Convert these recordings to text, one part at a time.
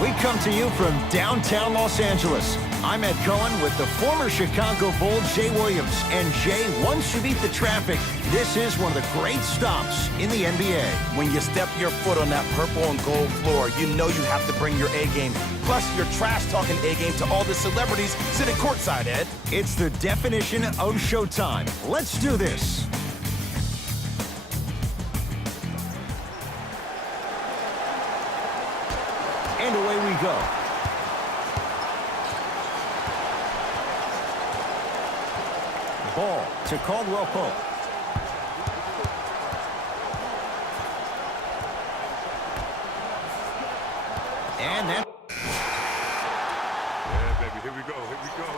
We come to you from downtown Los Angeles. I'm Ed Cohen with the former Chicago Bull, Jay Williams. And Jay, once you beat the traffic, this is one of the great stops in the NBA. When you step your foot on that purple and gold floor, you know you have to bring your A game. Plus, your trash-talking A game to all the celebrities sitting courtside, Ed. It's the definition of showtime. Let's do this. And away we go. Ball to Caldwell Pope. And that. Yeah, baby, here we go, here we go.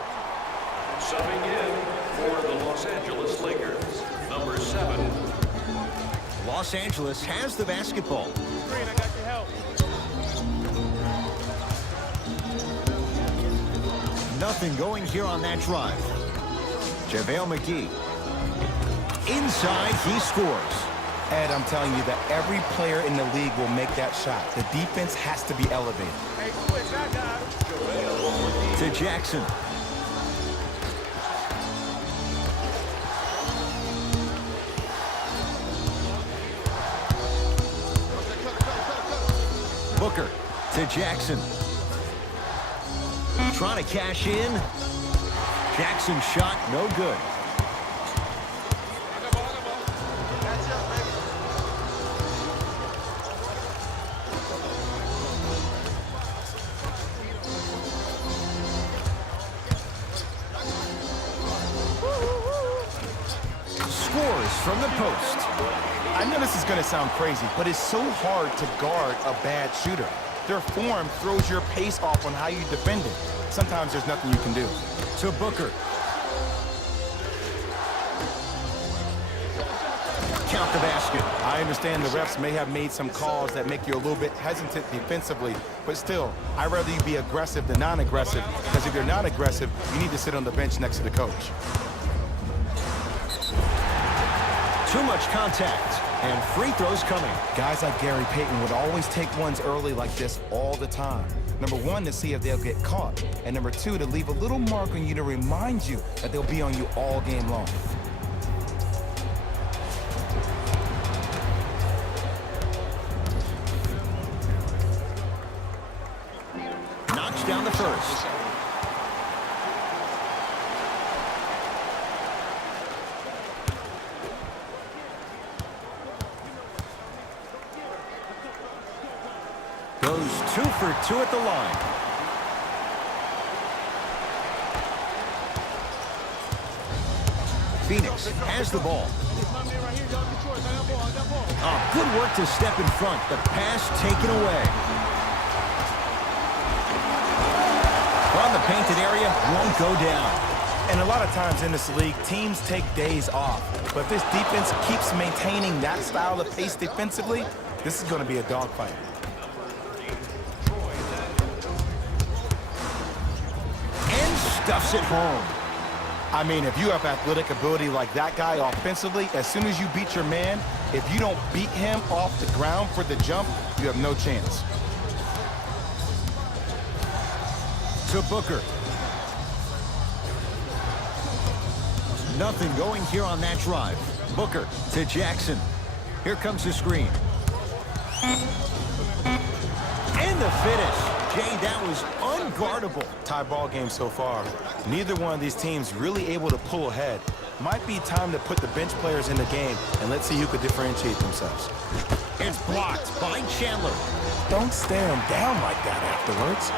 Subbing in for the Los Angeles Lakers, number 7. Los Angeles has the basketball. Green, I got your help. Nothing going here on that drive. JaVale McGee. Inside, he scores. Ed, I'm telling you that every player in the league will make that shot. The defense has to be elevated. Hey, switch, I got him. To Jackson. Booker to Jackson. Trying to cash in. Jackson shot, no good. Scores from the post. I know this is going to sound crazy, but it's so hard to guard a bad shooter. Their form throws your pace off on how you defend it. Sometimes there's nothing you can do. To Booker. Count the basket. I understand the refs may have made some calls that make you a little bit hesitant defensively, but still, I'd rather you be aggressive than non-aggressive, because if you're not aggressive, you need to sit on the bench next to the coach. Too much contact, and free throws coming. Guys like Gary Payton would always take ones early like this all the time. Number one, to see if they'll get caught, and number two, to leave a little mark on you to remind you that they'll be on you all game long. Knocks down the first. Goes 2 for 2 at the line. Phoenix has the ball. Oh, good work to step in front. The pass taken away. From the painted area, won't go down. And a lot of times in this league, teams take days off. But if this defense keeps maintaining that style of pace defensively, this is going to be a dogfight. Stuffs it home. I mean, if you have athletic ability like that guy offensively, as soon as you beat your man, if you don't beat him off the ground for the jump, you have no chance. To Booker. Nothing going here on that drive. Booker to Jackson. Here comes the screen. And the finish. Jay, that was unguardable. Tie ball game so far. Neither one of these teams really able to pull ahead. Might be time to put the bench players in the game, and let's see who could differentiate themselves. It's blocked by Chandler. Don't stare him down like that afterwards.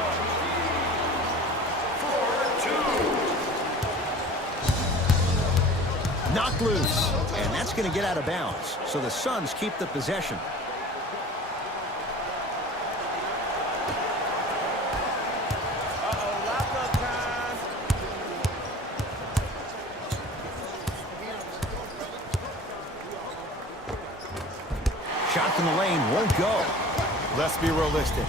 4-2. Knocked loose, and that's going to get out of bounds. So the Suns keep the possession. Shot from the lane won't go. Let's be realistic.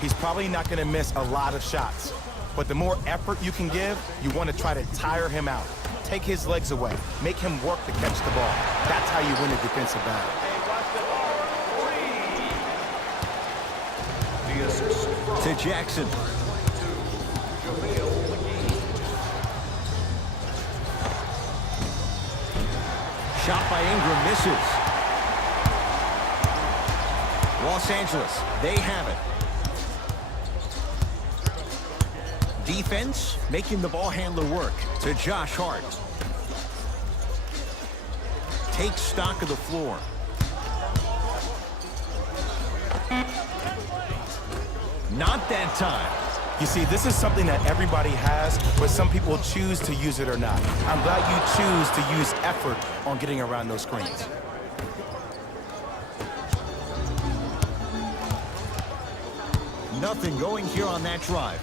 He's probably not going to miss a lot of shots. But the more effort you can give, you want to try to tire him out. Take his legs away. Make him work to catch the ball. That's how you win a defensive battle. The assists from To Jackson. JaVale McGee. Shot by Ingram misses. Los Angeles, they have it. Defense making the ball handler work. To Josh Hart. Takes stock of the floor. Not that time. You see, this is something that everybody has, but some people choose to use it or not. I'm glad you choose to use effort on getting around those screens. Nothing going here on that drive.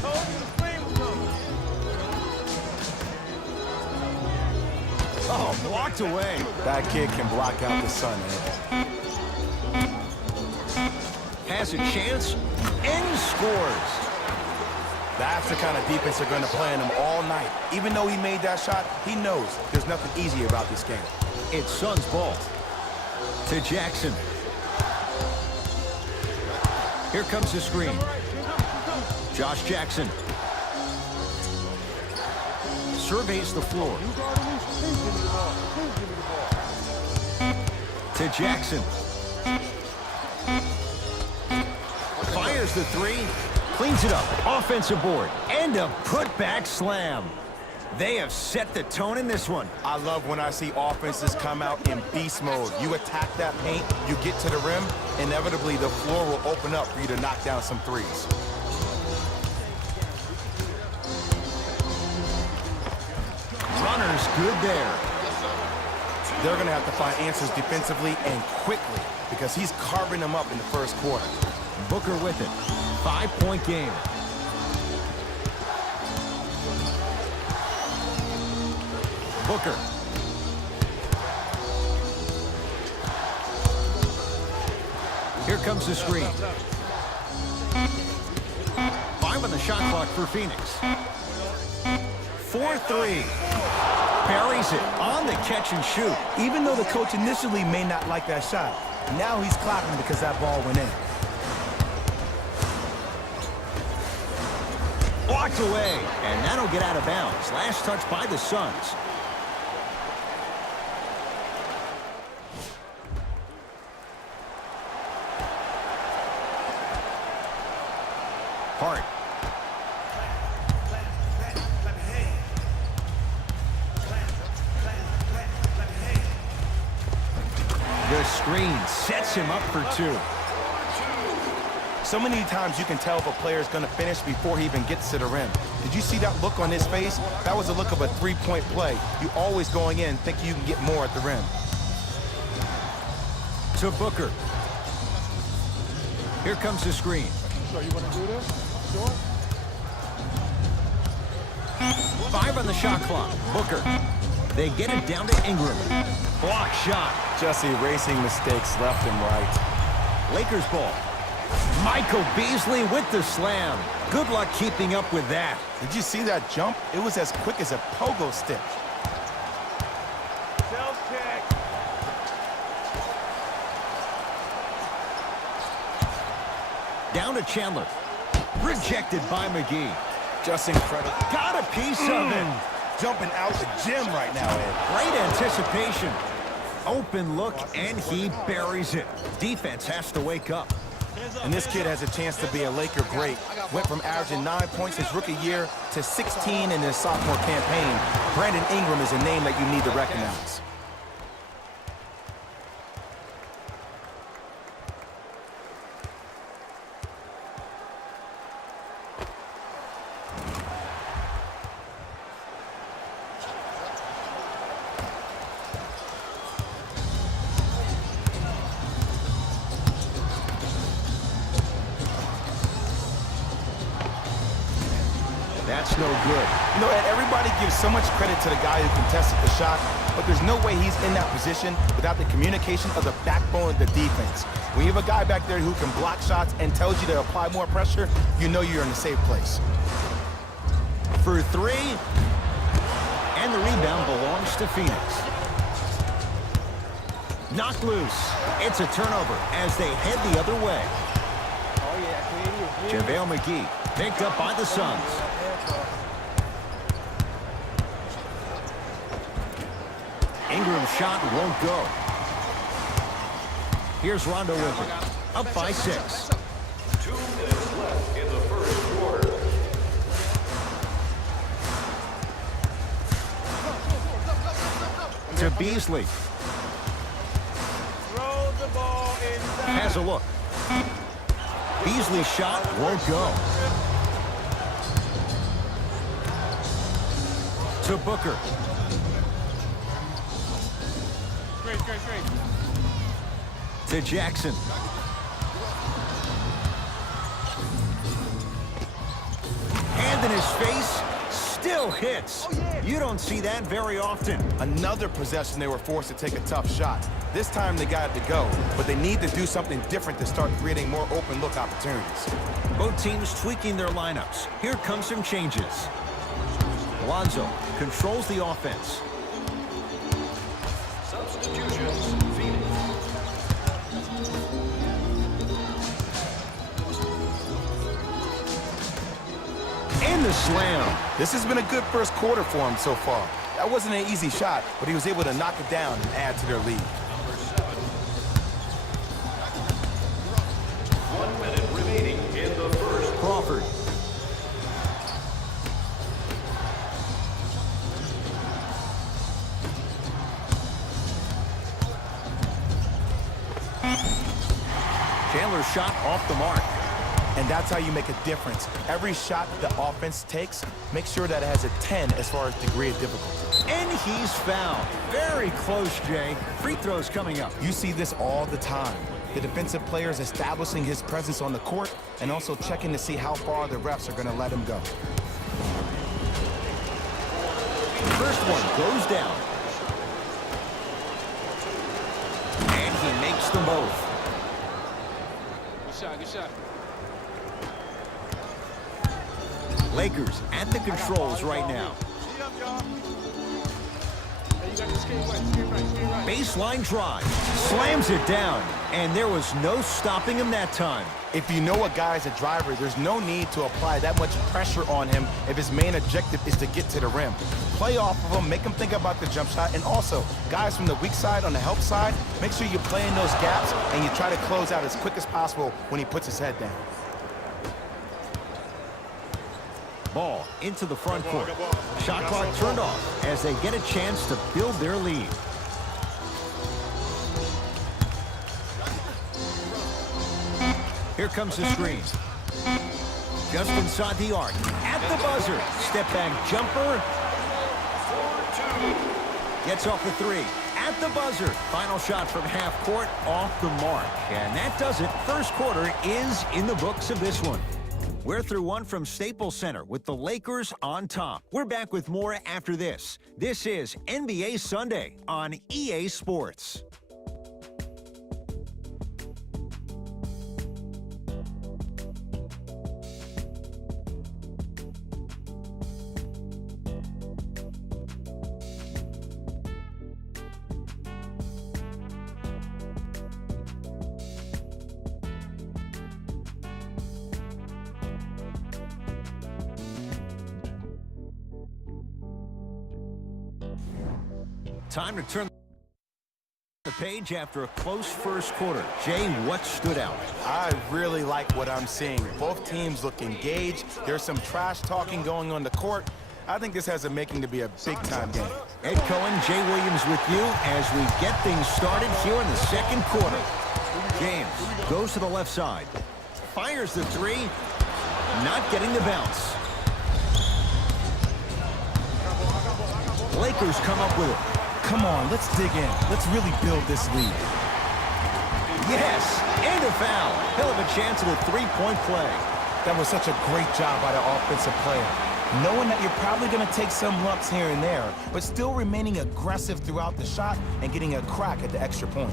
Told you the screen was coming. Oh, blocked away. That kid can block out the sun, man. Has a chance and scores. That's the kind of defense they're going to play on him all night. Even though he made that shot, he knows there's nothing easy about this game. It's Suns ball. To Jackson. Here comes the screen. Josh Jackson. Surveys the floor. To Jackson. Fires the three. Cleans it up. Offensive board. And a putback slam. They have set the tone in this one. I love when I see offenses come out in beast mode. You attack that paint, you get to the rim, inevitably the floor will open up for you to knock down some threes. Runner's good there. They're going to have to find answers defensively and quickly because he's carving them up in the first quarter. Booker with it. 5-point game. Booker. Here comes the screen. 5 on the shot clock for Phoenix. 4-3. Buries it on the catch and shoot. Even though the coach initially may not like that shot, now he's clapping because that ball went in. Blocked away, and that'll get out of bounds. Last touch by the Suns. Hart. The screen sets him up for 2. So many times you can tell if a player is going to finish before he even gets to the rim. Did you see that look on his face? That was the look of a three-point play. You always going in thinking you can get more at the rim. To Booker. Here comes the screen. So you want to do this? Sure. 5 on the shot clock. Booker. They get it down to Ingram. Block shot. Just erasing mistakes left and right. Lakers ball. Michael Beasley with the slam. Good luck keeping up with that. Did you see that jump? It was as quick as a pogo stick. Self-check. Down to Chandler. Rejected by McGee. Just incredible. Got a piece of it. Jumping out the gym right now, Ed. Great anticipation. Open look, and he buries it. Defense has to wake up. And this kid has a chance to be a Laker great. Went from averaging 9 points his rookie year to 16 in his sophomore campaign. Brandon Ingram is a name that you need to recognize. That's no good. You know, Ed, everybody gives so much credit to the guy who contested the shot, but there's no way he's in that position without the communication of the backbone of the defense. When you have a guy back there who can block shots and tells you to apply more pressure, you know you're in a safe place. For 3. And the rebound belongs to Phoenix. Knocked loose. It's a turnover as they head the other way. Oh, yeah, clean. JaVale McGee picked up by the Suns. Ingram's shot won't go. Here's Rondo with it. Up by 6. 2 minutes left in the first quarter. To Beasley. Throw the ball inside. Has a look. Beasley's shot won't go. To Booker. Straight. To Jackson. Hand in his face. Still hits. You don't see that very often. Another possession they were forced to take a tough shot. This time they got it to go, but they need to do something different to start creating more open look opportunities. Both teams tweaking their lineups. Here come some changes. Lonzo controls the offense. Substitutions, Phoenix. And the slam. This has been a good first quarter for him so far. That wasn't an easy shot, but he was able to knock it down and add to their lead. Number 7. 1 minute remaining in the first. Crawford. Chandler's shot off the mark. And that's how you make a difference. Every shot the offense takes, make sure that it has a 10 as far as degree of difficulty. And he's fouled. Very close, Jay. Free throws coming up. You see this all the time. The defensive players establishing his presence on the court and also checking to see how far the refs are going to let him go. First one goes down. And he makes them both. Good shot. Lakers at the controls right now. Speed up, y'all. Hey, you got to skate right. Baseline drive. Slams it down. And there was no stopping him that time. If you know a guy is a driver, there's no need to apply that much pressure on him if his main objective is to get to the rim. Play off of him, make him think about the jump shot, and also, guys from the weak side on the help side, make sure you play in those gaps and you try to close out as quick as possible when he puts his head down. Ball into the front court. Shot clock turned off as they get a chance to build their lead. Here comes the screen. Just inside the arc. At the buzzer. Step back jumper. Gets off the 3. At the buzzer. Final shot from half court off the mark. And that does it. First quarter is in the books of this one. We're through one from Staples Center with the Lakers on top. We're back with more after this. This is NBA Sunday on EA Sports. Time to turn the page after a close first quarter. Jay, what stood out? I really like what I'm seeing. Both teams look engaged. There's some trash talking going on the court. I think this has a making to be a big-time game. Ed Cohen, Jay Williams with you as we get things started here in the second quarter. James goes to the left side. Fires the 3. Not getting the bounce. Lakers come up with it. Come on, let's dig in. Let's really build this lead. Yes, and a foul. He'll have a chance at a three-point play. That was such a great job by the offensive player. Knowing that you're probably going to take some lumps here and there, but still remaining aggressive throughout the shot and getting a crack at the extra point.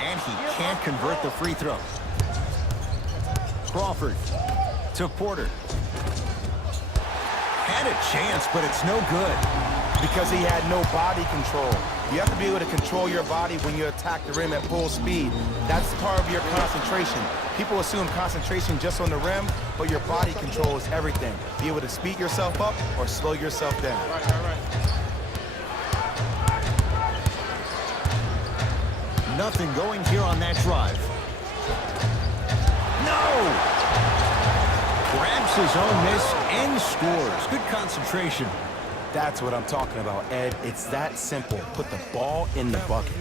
And he can't convert the free throw. Crawford. To Porter. Had a chance, but it's no good. Because he had no body control. You have to be able to control your body when you attack the rim at full speed. That's part of your concentration. People assume concentration just on the rim, but your body control is everything. Be able to speed yourself up or slow yourself down. Right. Nothing going here on that drive. No! Grabs his own miss and scores. Good concentration. That's what I'm talking about, Ed. It's that simple. Put the ball in the bucket.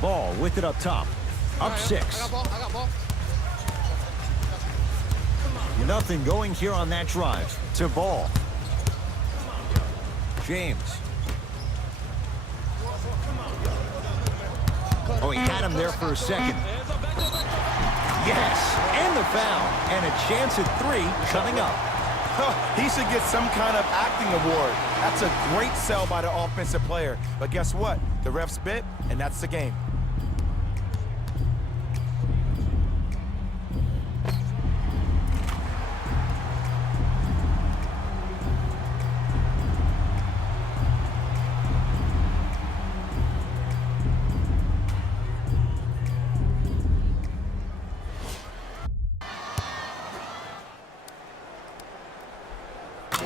Ball with it up top. Up 6. I got ball. Nothing going here on that drive. To Ball. James. Oh, he had him there for a second. Yes, and the foul. And a chance at 3 coming up. He should get some kind of acting award. That's a great sell by the offensive player. But guess what? The refs bit, and that's the game.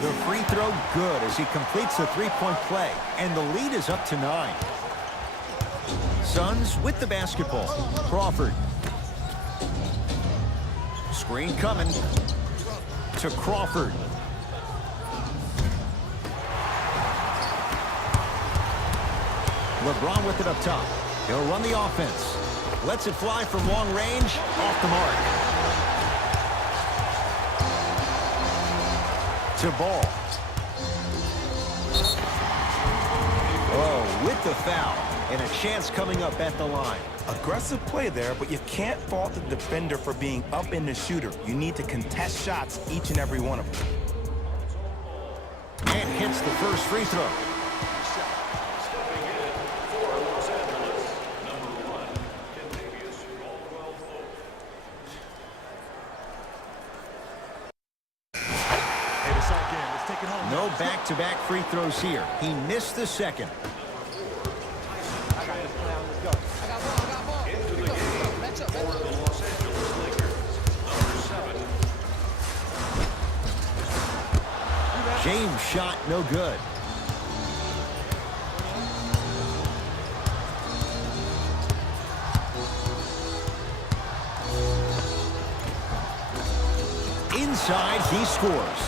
The free throw good as he completes the three-point play, and the lead is up to 9. Suns with the basketball. Crawford. Screen coming to Crawford. LeBron with it up top. He'll run the offense. Lets it fly from long range, off the mark. To Ball. Oh, with the foul. And a chance coming up at the line. Aggressive play there, but you can't fault the defender for being up in the shooter. You need to contest shots, each and every one of them. And hits the first free throw. Stepping in for Los Angeles, number 1, Kentavious Caldwell-Pope. Hey, it's our game. Let's take it home. No back-to-back free throws here. He missed the second. Into the game for the Los Angeles Lakers, number 7. James shot no good. Inside, he scores.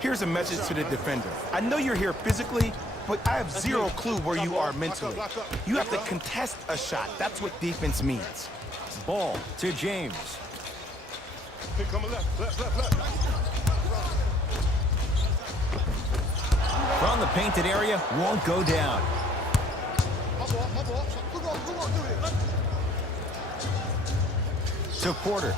Here's a message to the defender. I know you're here physically, but I have zero clue where you are mentally. You have to contest a shot. That's what defense means. Ball to James. Here, coming left. From the painted area, won't go down. My ball. Who gonna do this? To Porter.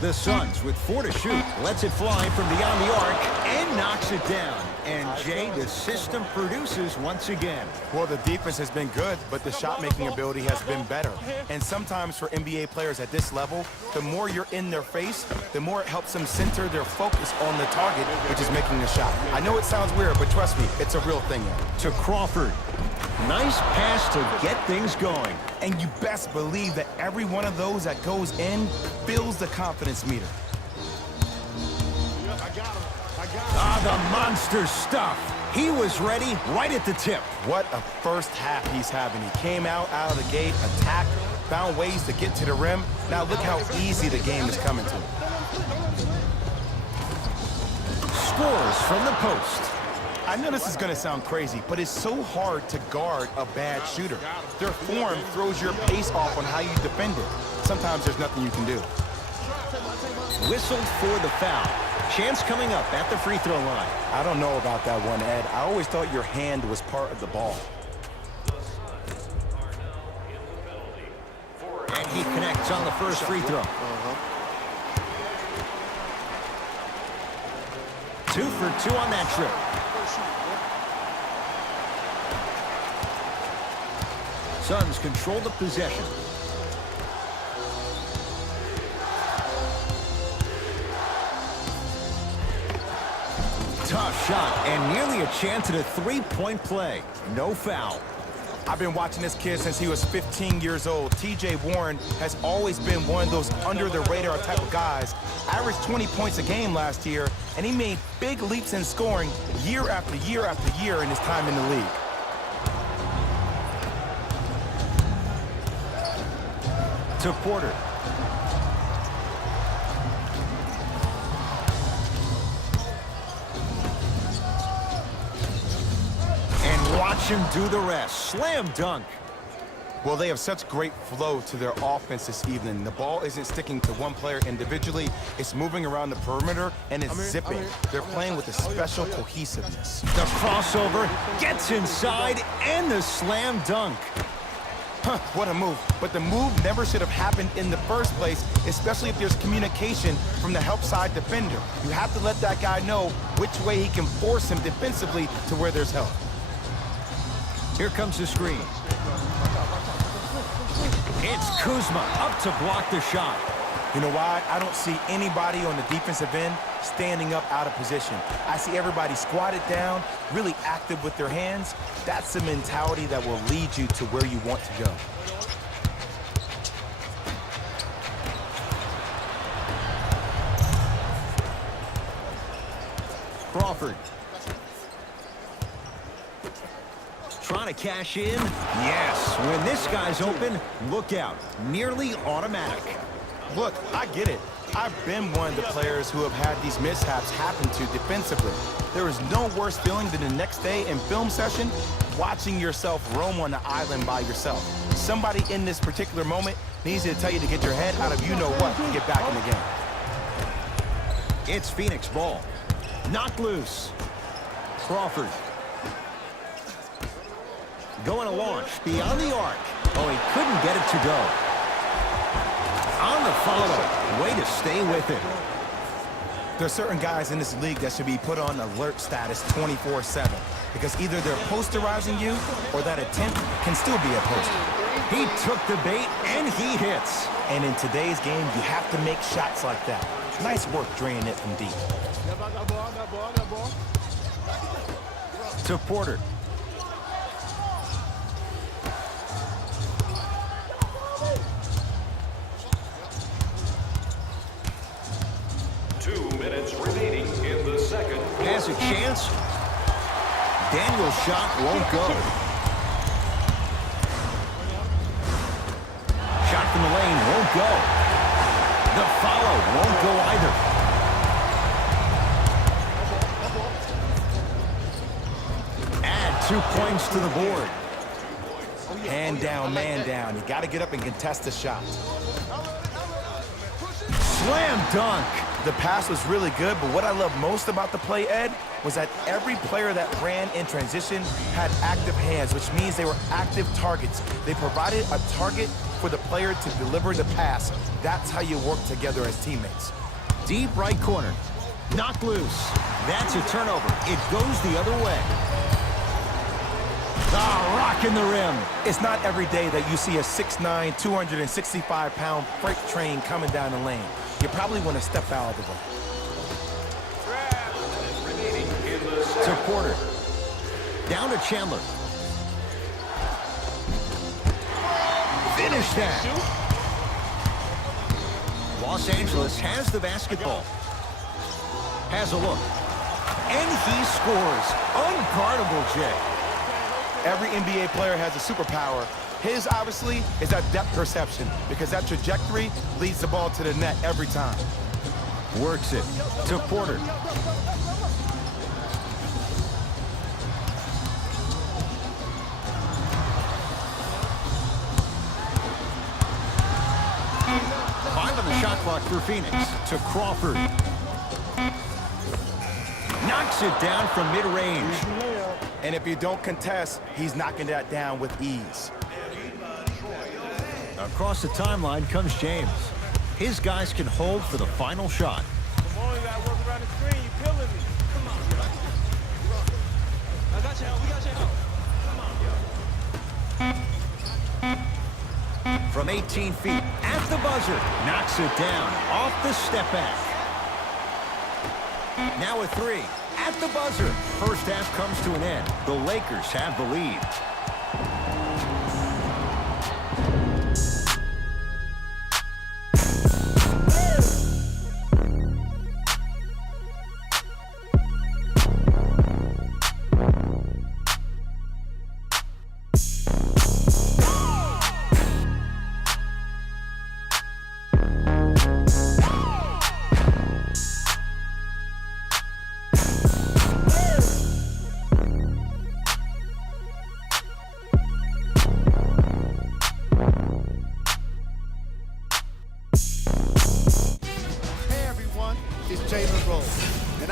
The Suns with 4 to shoot. Lets it fly from beyond the arc and knocks it down. And Jay, the system produces once again. Well, the defense has been good, but the shot-making ability has been better. And sometimes for NBA players at this level, the more you're in their face, the more it helps them center their focus on the target, which is making the shot. I know it sounds weird, but trust me, it's a real thing. To Crawford. Nice pass to get things going. And you best believe that every one of those that goes in fills the confidence meter. I got him. Ah, the monster stuff. He was ready right at the tip. What a first half he's having. He came out of the gate, attacked, found ways to get to the rim. Now look how easy the game is coming to him. Scores from the post. I know this is going to sound crazy, but it's so hard to guard a bad shooter. Their form throws your pace off on how you defend it. Sometimes there's nothing you can do. Whistled for the foul. Chance coming up at the free throw line. I don't know about that one, Ed. I always thought your hand was part of the ball. And he connects on the first free throw. 2 for 2 on that trip. Suns control the possession. Tough shot and nearly a chance at a three-point play. No foul. I've been watching this kid since he was 15 years old. TJ Warren has always been one of those under-the-radar type of guys. Averaged 20 points a game last year, and he made big leaps in scoring year after year after year in his time in the league. To Porter. And watch him do the rest. Slam dunk. Well, they have such great flow to their offense this evening. The ball isn't sticking to one player individually. It's moving around the perimeter, and it's zipping. They're playing with a special cohesiveness. The crossover gets inside, and the slam dunk. Huh, what a move. But the move never should have happened in the first place, especially if there's communication from the help side defender. You have to let that guy know which way he can force him defensively to where there's help. Here comes the screen. It's Kuzma up to block the shot. You know why? I don't see anybody on the defensive end standing up out of position. I see everybody squatted down, really active with their hands. That's the mentality that will lead you to where you want to go. Crawford. Trying to cash in. Yes, when this guy's open, look out. Nearly automatic. Look, I get it. I've been one of the players who have had these mishaps happen to defensively. There is no worse feeling than the next day in film session, watching yourself roam on the island by yourself. Somebody in this particular moment needs to tell you to get your head out of you-know-what to get back in the game. It's Phoenix ball. Knocked loose. Crawford. Going to launch beyond the arc. Oh, he couldn't get it to go. On the follow. Way to stay with it. There are certain guys in this league that should be put on alert status 24/7 because either they're posterizing you or that attempt can still be a poster. He took the bait and he hits. And in today's game, you have to make shots like that. Nice work draining it from deep. To Porter. Remaining in the second. Has a chance. Daniel's shot won't go. Shot from the lane won't go. The follow won't go either. Add 2 points to the board. Hand down, man down. You got to get up and contest the shot. Slam dunk. The pass was really good, but what I love most about the play, Ed, was that every player that ran in transition had active hands, which means they were active targets. They provided a target for the player to deliver the pass. That's how you work together as teammates. Deep right corner. Knocked loose. That's a turnover. It goes the other way. Ah, rocking the rim. It's not every day that you see a 6'9", 265-pound freight train coming down the lane. You probably want to step out of the way. To Porter. Down to Chandler. Finish that. Los Angeles has the basketball. Has a look. And he scores. Unguardable, Jay. Every NBA player has a superpower. His, obviously, is that depth perception because that trajectory leads the ball to the net every time. Works it to Porter. Five on the shot clock for Phoenix. To Crawford. Knocks it down from mid-range. And if you don't contest, he's knocking that down with ease. Across the timeline comes James. His guys can hold for the final shot. Come on, you gotta work around the screen. You're killing me. Come on. I got you, we got you. Come on. from 18 feet at the buzzer. Knocks it down off the step back. Now a three at the buzzer. First half comes to an end. The Lakers have the lead.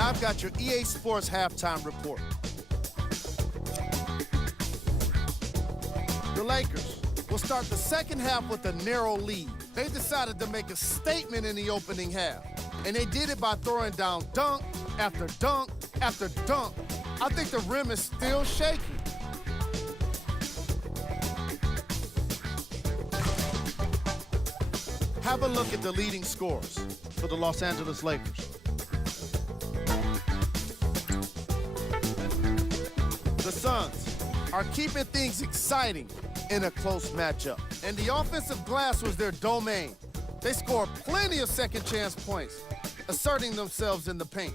I've got your EA Sports halftime report. The Lakers will start the second half with a narrow lead. They decided to make a statement in the opening half, and they did it by throwing down dunk after dunk after dunk. I think the rim is still shaky. Have a look at the leading scorers for the Los Angeles Lakers. The Suns are keeping things exciting in a close matchup. And the offensive glass was their domain. They scored plenty of second chance points, asserting themselves in the paint.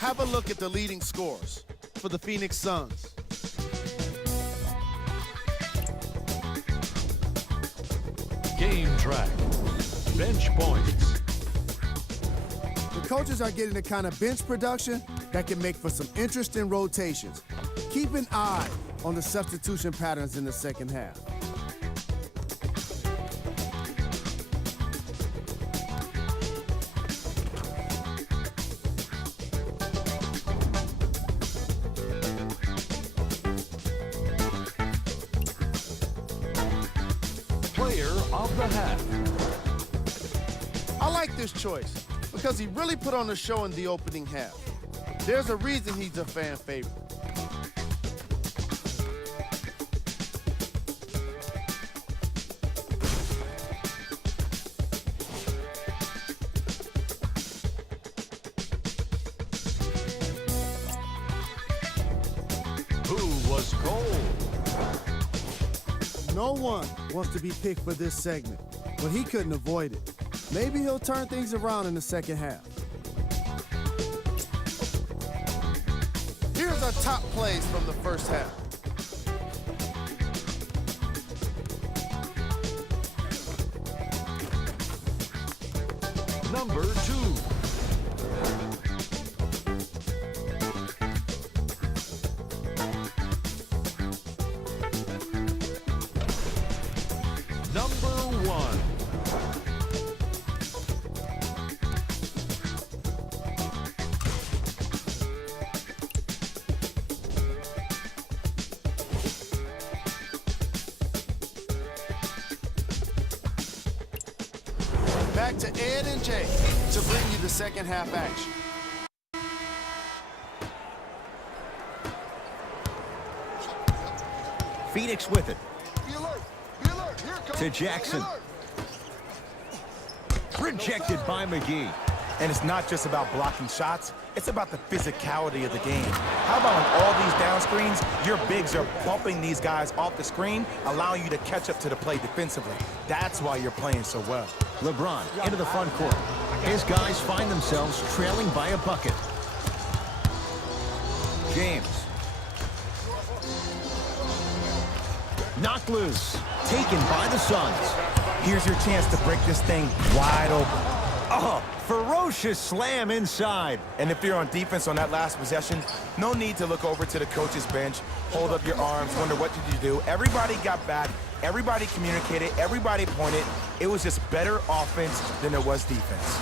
Have a look at the leading scorers for the Phoenix Suns. Game track. Bench points. The coaches are getting the kind of bench production that can make for some interesting rotations. Keep an eye on the substitution patterns in the second half. Player of the half. I like this choice because he really put on a show in the opening half. There's a reason he's a fan favorite. Who was cold? No one wants to be picked for this segment, but he couldn't avoid it. Maybe he'll turn things around in the second half. Here's our top plays from the first half. Number 2. Number 1. Back to Ed and Jay to bring you the second half action. Phoenix with it. To Jackson. Rejected by McGee. And it's not just about blocking shots, it's about the physicality of the game. How about on all these down screens, your bigs are bumping these guys off the screen, allowing you to catch up to the play defensively. That's why you're playing so well. LeBron into the front court. His guys find themselves trailing by a bucket. James. Knocked loose. Taken by the Suns. Here's your chance to break this thing wide open. Oh, ferocious slam inside. And if you're on defense on that last possession, no need to look over to the coach's bench, hold up your arms, wonder what did you do. Everybody got back, everybody communicated, everybody pointed. It was just better offense than it was defense.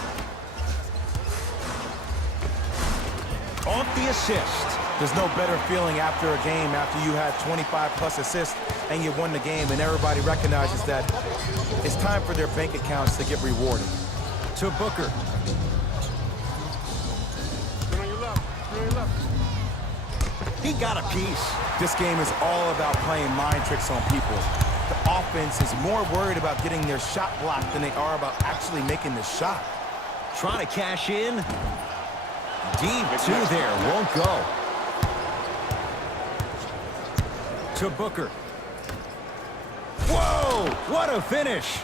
Off the assist. There's no better feeling after a game after you had 25+ assists and you won the game and everybody recognizes that it's time for their bank accounts to get rewarded. To Booker. On your left. On your left. He got a piece. This game is all about playing mind tricks on people. The offense is more worried about getting their shot blocked than they are about actually making the shot. Trying to cash in. Deep two there, won't go. To Booker. Whoa, what a finish.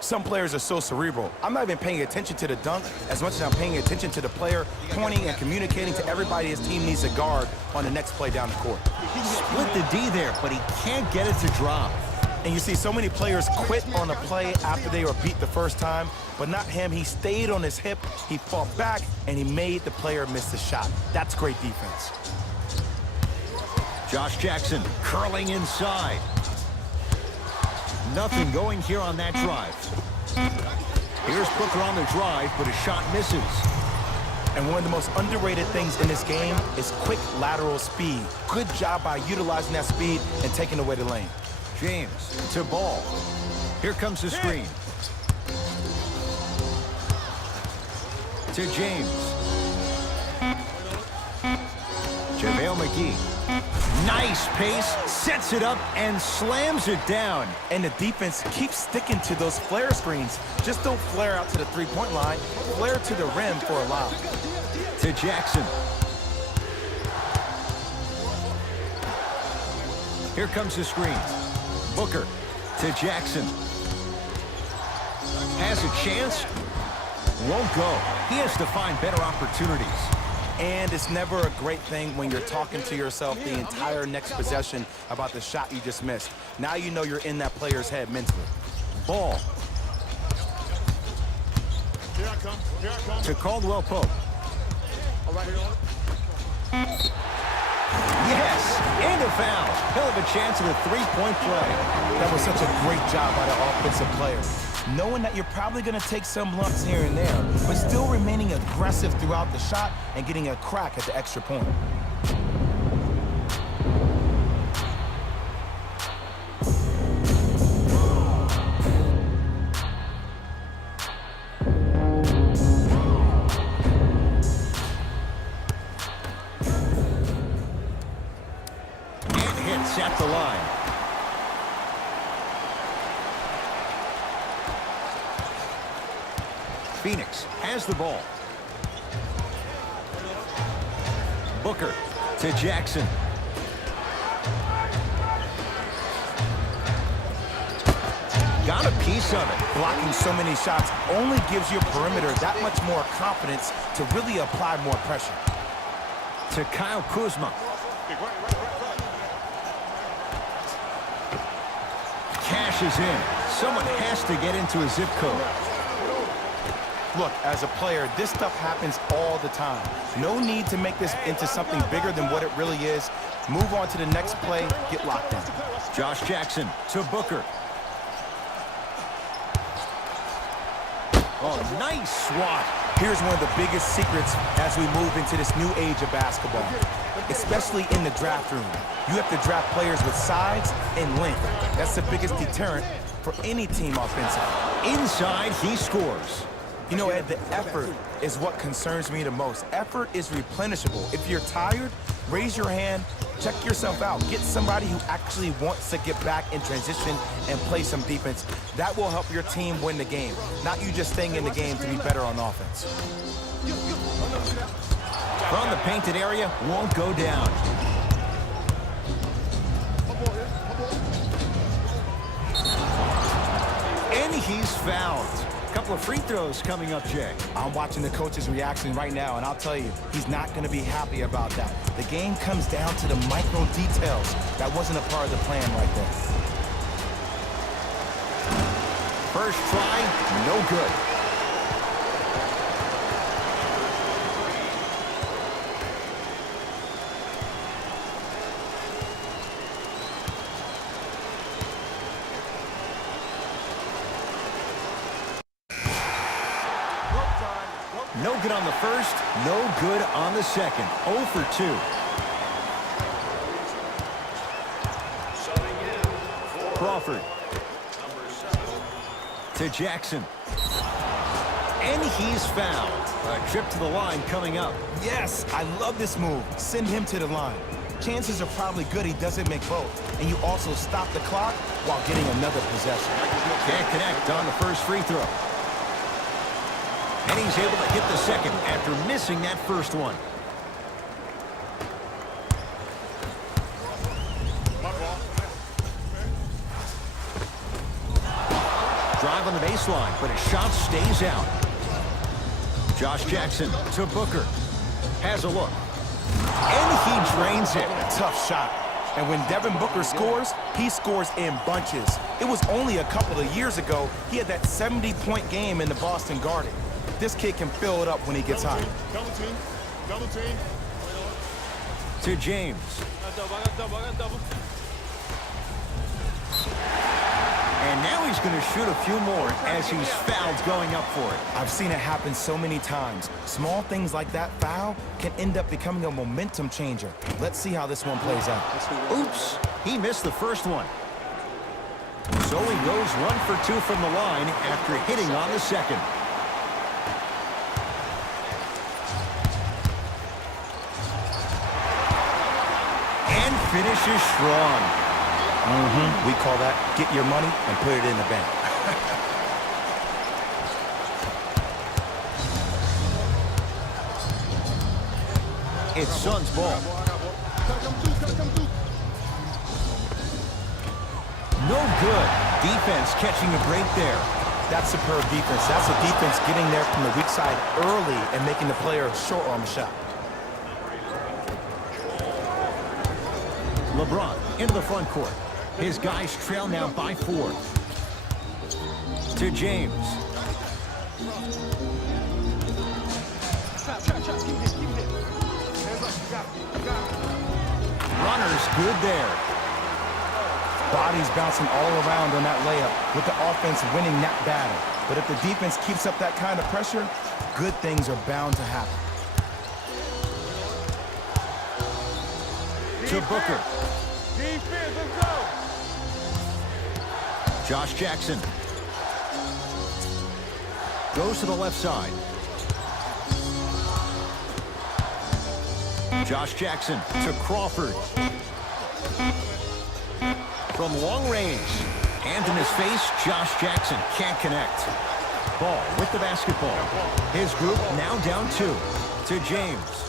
Some players are so cerebral. I'm not even paying attention to the dunk as much as I'm paying attention to the player pointing and communicating to everybody his team needs a guard on the next play down the court. Split the D there, but he can't get it to drop. And you see so many players quit on a play after they were beat the first time, but not him. He stayed on his hip, he fought back, and he made the player miss the shot. That's great defense. Josh Jackson curling inside. Nothing going here on that drive. Here's Booker on the drive, but his shot misses. And one of the most underrated things in this game is quick lateral speed. Good job by utilizing that speed and taking away the lane. James to Ball. Here comes the screen. To James. JaVale McGee. Nice pace, sets it up, and slams it down. And the defense keeps sticking to those flare screens. Just don't flare out to the three-point line. Flare to the rim for a lob. To Jackson. Here comes the screen. Booker to Jackson. Has a chance. Won't go. He has to find better opportunities. And it's never a great thing when you're talking to yourself the entire next possession about the shot you just missed. Now you know you're in that player's head mentally. Ball. Here I come. Here I come. To Caldwell Pope. All right, here. Yes, and a foul. Hell of a chance at a three-point play. That was such a great job by the offensive player. Knowing that you're probably going to take some lumps here and there, but still remaining aggressive throughout the shot and getting a crack at the extra point. And hits at the line. Phoenix has the ball. Booker to Jackson. Got a piece of it. Blocking so many shots only gives your perimeter that much more confidence to really apply more pressure. To Kyle Kuzma. Cashes in. Someone has to get into a zip code. Look, as a player, this stuff happens all the time. No need to make this into something bigger than what it really is. Move on to the next play, get locked in. Josh Jackson to Booker. Oh, nice swat. Here's one of the biggest secrets as we move into this new age of basketball, especially in the draft room. You have to draft players with size and length. That's the biggest deterrent for any team offensively. Inside, he scores. You know, Ed, the effort is what concerns me the most. Effort is replenishable. If you're tired, raise your hand, check yourself out. Get somebody who actually wants to get back in transition and play some defense. That will help your team win the game, not you just staying in the game to be better on offense. From the painted area, won't go down. And he's fouled. A couple of free throws coming up, Jay. I'm watching the coach's reaction right now, and I'll tell you, he's not going to be happy about that. The game comes down to the micro details. That wasn't a part of the plan right there. First try, no good. No good on the first, no good on the second. 0 for 2. Crawford. To Jackson. And he's fouled. A trip to the line coming up. Yes, I love this move. Send him to the line. chances are probably good he doesn't make both. And you also stop the clock while getting another possession. Can't connect on the first free throw. And he's able to hit the second after missing that first one. Drive on the baseline, but his shot stays out. Josh Jackson to Booker. Has a look. And he drains it. Tough shot. And when Devin Booker scores, he scores in bunches. It was only a couple of years ago he had that 70-point game in the Boston Garden. This kid can fill it up when he gets hot. Double team. Double team. To James. And now he's going to shoot a few more as he's fouled going up for it. I've seen it happen so many times. Small things like that foul can end up becoming a momentum changer. Let's see how this one plays out. Oops, he missed the first one. So he goes 1 for 2 from the line after hitting on the second. And finishes strong. We call that get your money and put it in the bank. It's Suns ball. No good. Defense catching a break there. That's superb defense. That's a defense getting there from the weak side early and making the player short on the shot. LeBron into the front court. His guys trail now by 4. To James. Runners good there. Bodies bouncing all around on that layup with the offense winning that battle. But if the defense keeps up that kind of pressure, good things are bound to happen. To Booker. Defense, let's go. Josh Jackson. Goes to the left side. Josh Jackson to Crawford. From long range. Hand in his face, Josh Jackson can't connect. Ball with the basketball. His group now down 2. To James.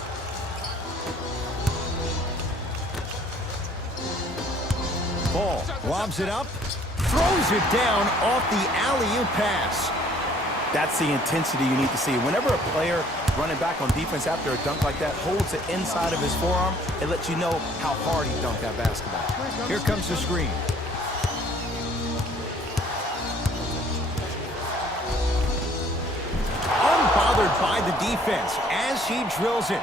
Ball lobs it up. Throws it down off the alley-oop pass. That's the intensity you need to see. Whenever a player running back on defense after a dunk like that holds the inside of his forearm, it lets you know how hard he dunked that basketball. Here comes the screen. Unbothered by the defense as he drills it.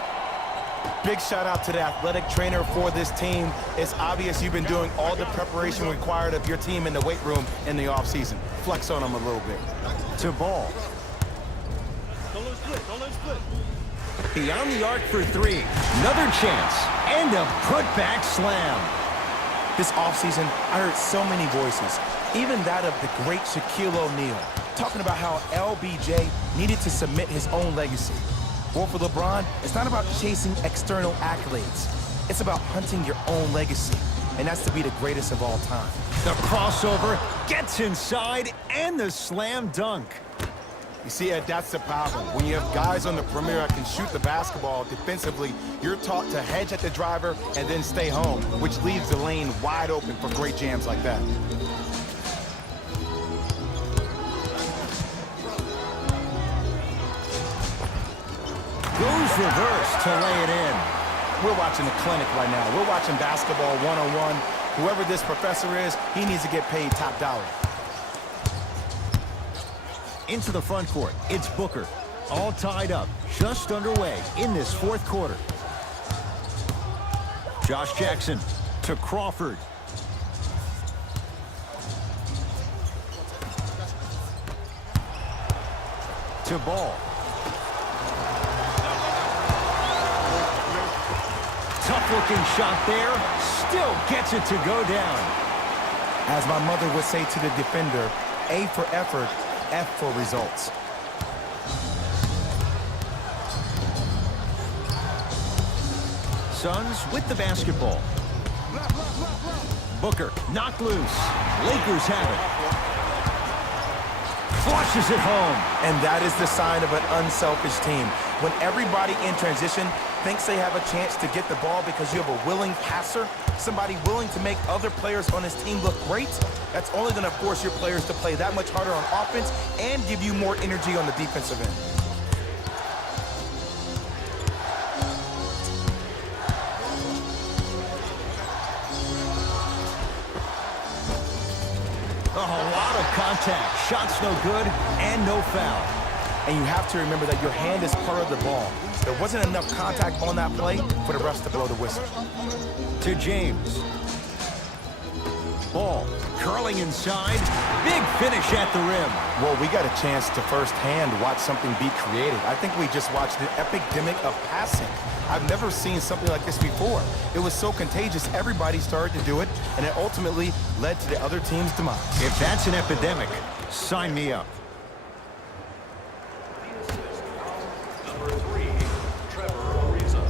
Big shout out to the athletic trainer for this team. It's obvious you've been doing all the preparation required of your team in the weight room in the offseason. Flex on them a little bit. To Ball. Don't let it split. Don't let it split. Beyond the arc for 3. Another chance. And a putback slam. This offseason, I heard so many voices, even that of the great Shaquille O'Neal, talking about how LBJ needed to submit his own legacy. Well, for LeBron, it's not about chasing external accolades. It's about hunting your own legacy, and that's to be the greatest of all time. The crossover gets inside and the slam dunk. You see, Ed, that's the problem. When you have guys on the perimeter that can shoot the basketball defensively, you're taught to hedge at the driver and then stay home, which leaves the lane wide open for great jams like that. Goes reverse to lay it in. We're watching a clinic right now. We're watching basketball one-on-one. Whoever this professor is, he needs to get paid top dollar. Into the front court, it's Booker. All tied up, just underway in this 4th quarter. Josh Jackson to Crawford. To Ball. Tough-looking shot there. Still gets it to go down. As my mother would say to the defender, A for effort, F for results. Suns with the basketball. Booker knocked loose. Lakers have it. Flushes it home. And that is the sign of an unselfish team. When everybody in transition thinks they have a chance to get the ball because you have a willing passer, somebody willing to make other players on his team look great, that's only going to force your players to play that much harder on offense and give you more energy on the defensive end. A lot of contact. Shots no good and no foul. And you have to remember that your hand is part of the ball. There wasn't enough contact on that play for the refs to blow the whistle. To James. Ball curling inside. Big finish at the rim. Well, we got a chance to firsthand watch something be created. I think we just watched an epidemic of passing. I've never seen something like this before. It was so contagious, everybody started to do it, and it ultimately led to the other team's demise. If that's an epidemic, sign me up. Number 3, Trevor Ariza.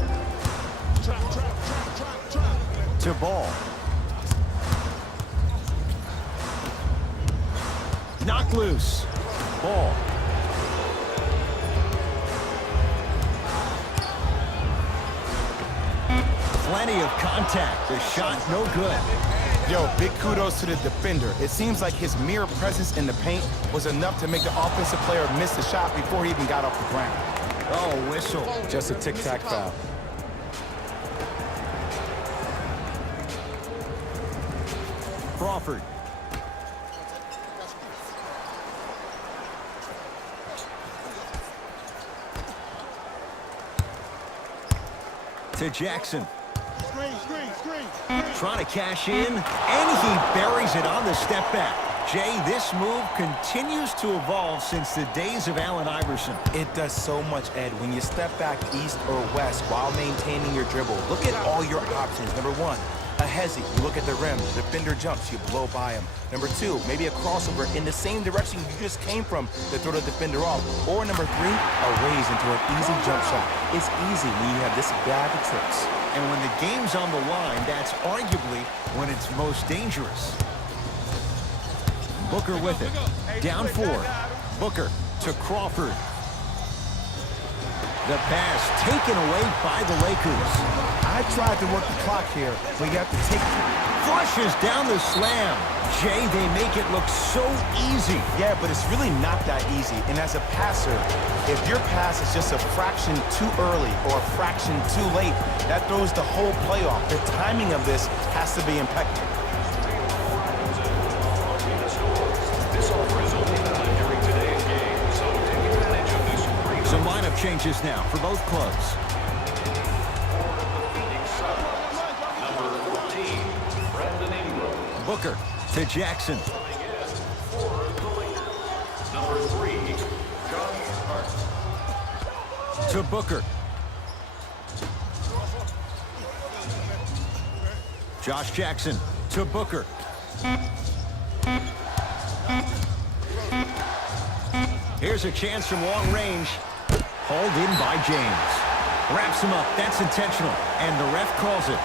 To Ball. Knocked loose. Ball. Plenty of contact. The shot no good. Yo, big kudos to the defender. It seems like his mere presence in the paint was enough to make the offensive player miss the shot before he even got off the ground. Oh, whistle. Just a tic-tac foul. Crawford. To Jackson. Trying to cash in, and he buries it on the step back. Jay, this move continues to evolve since the days of Allen Iverson. It does so much, Ed, when you step back east or west while maintaining your dribble. Look at all your options. Number 1, a hezi. You look at the rim. The defender jumps. You blow by him. Number 2, maybe a crossover in the same direction you just came from to throw the defender off. Or number 3, a raise into an easy jump shot. It's easy when you have this bag of tricks. And when the game's on the line, that's arguably when it's most dangerous. Booker with it. Down 4. Booker to Crawford. The pass taken away by the Lakers. I tried to work the clock here, but you have to take... Flushes down the slam. Jay, they make it look so easy. Yeah, but it's really not that easy. And as a passer, if your pass is just a fraction too early or a fraction too late, that throws the whole play off. The timing of this has to be impeccable. This offer is only valid during today's game, so take advantage of this great Some lineup changes now for both clubs. Number 14, Brandon Ingram. Booker to Jackson. Number 3, Josh Hart. To Booker. Josh Jackson to Booker. Here's a chance from long range. Hauled in by James. Wraps him up. That's intentional. And the ref calls it.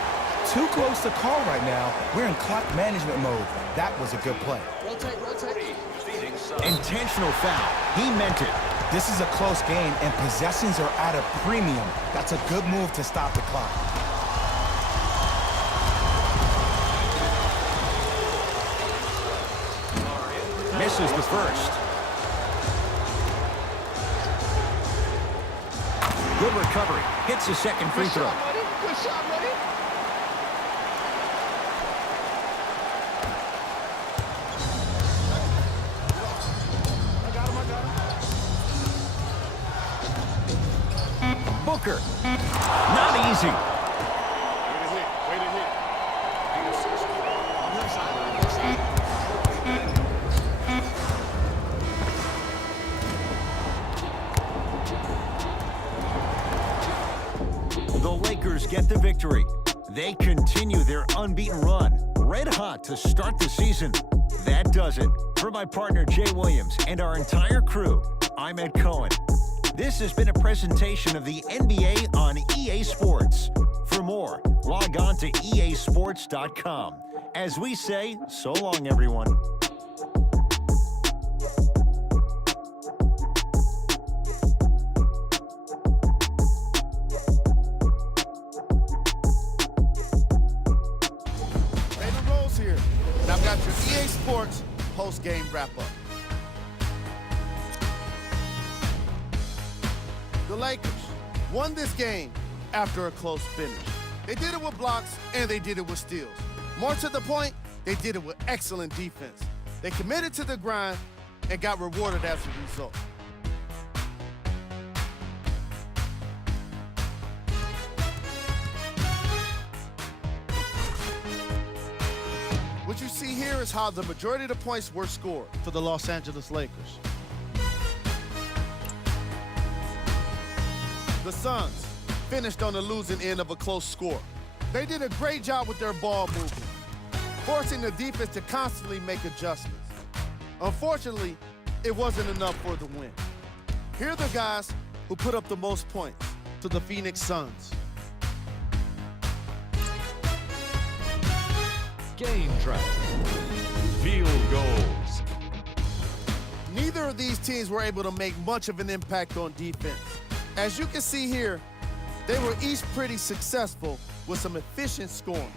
Too close to call right now. We're in clock management mode. That was a good play. Intentional foul. He meant it. This is a close game, and possessions are at a premium. That's a good move to stop the clock. Misses the first. Good recovery. Hits the second free throw. Good shot, buddy. Booker. Not easy. Way to hit. The Lakers get the victory. They continue their unbeaten run. Red hot to start the season. That does it. For my partner Jay Williams and our entire crew, I'm Ed Cohen. This has been a presentation of the NBA on EA Sports. For more, log on to easports.com. As we say, so long, everyone. David Rose here, and I've got your EA Sports post-game wrap-up. The Lakers won this game after a close finish. They did it with blocks, and they did it with steals. More to the point, they did it with excellent defense. They committed to the grind and got rewarded as a result. What you see here is how the majority of the points were scored for the Los Angeles Lakers. The Suns finished on the losing end of a close score. They did a great job with their ball movement, forcing the defense to constantly make adjustments. Unfortunately, it wasn't enough for the win. Here are the guys who put up the most points to the Phoenix Suns. Game track. Field goals. Neither of these teams were able to make much of an impact on defense. As you can see here, they were each pretty successful with some efficient scoring.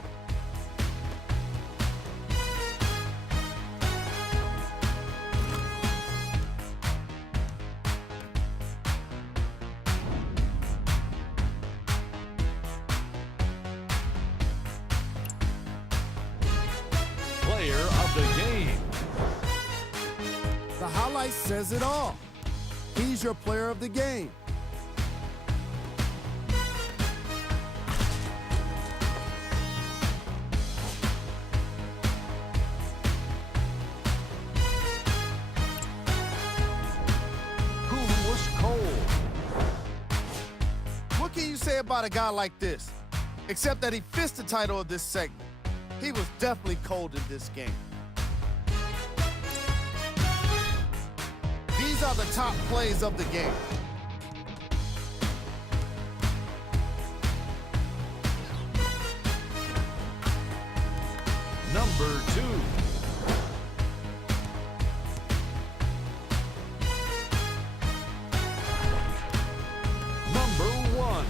Player of the game. The highlight says it all. He's your player of the game. Who was cold? What can you say about a guy like this? Except that he fits the title of this segment. He was definitely cold in this game. These are the top plays of the game. Number 2. Number 1.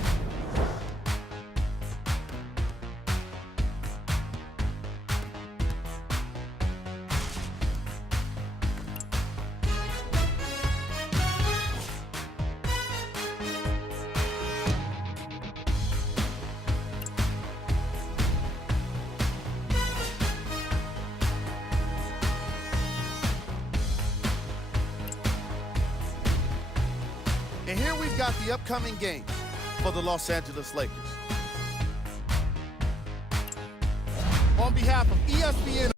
And here we've got the upcoming games for the Los Angeles Lakers. On behalf of ESPN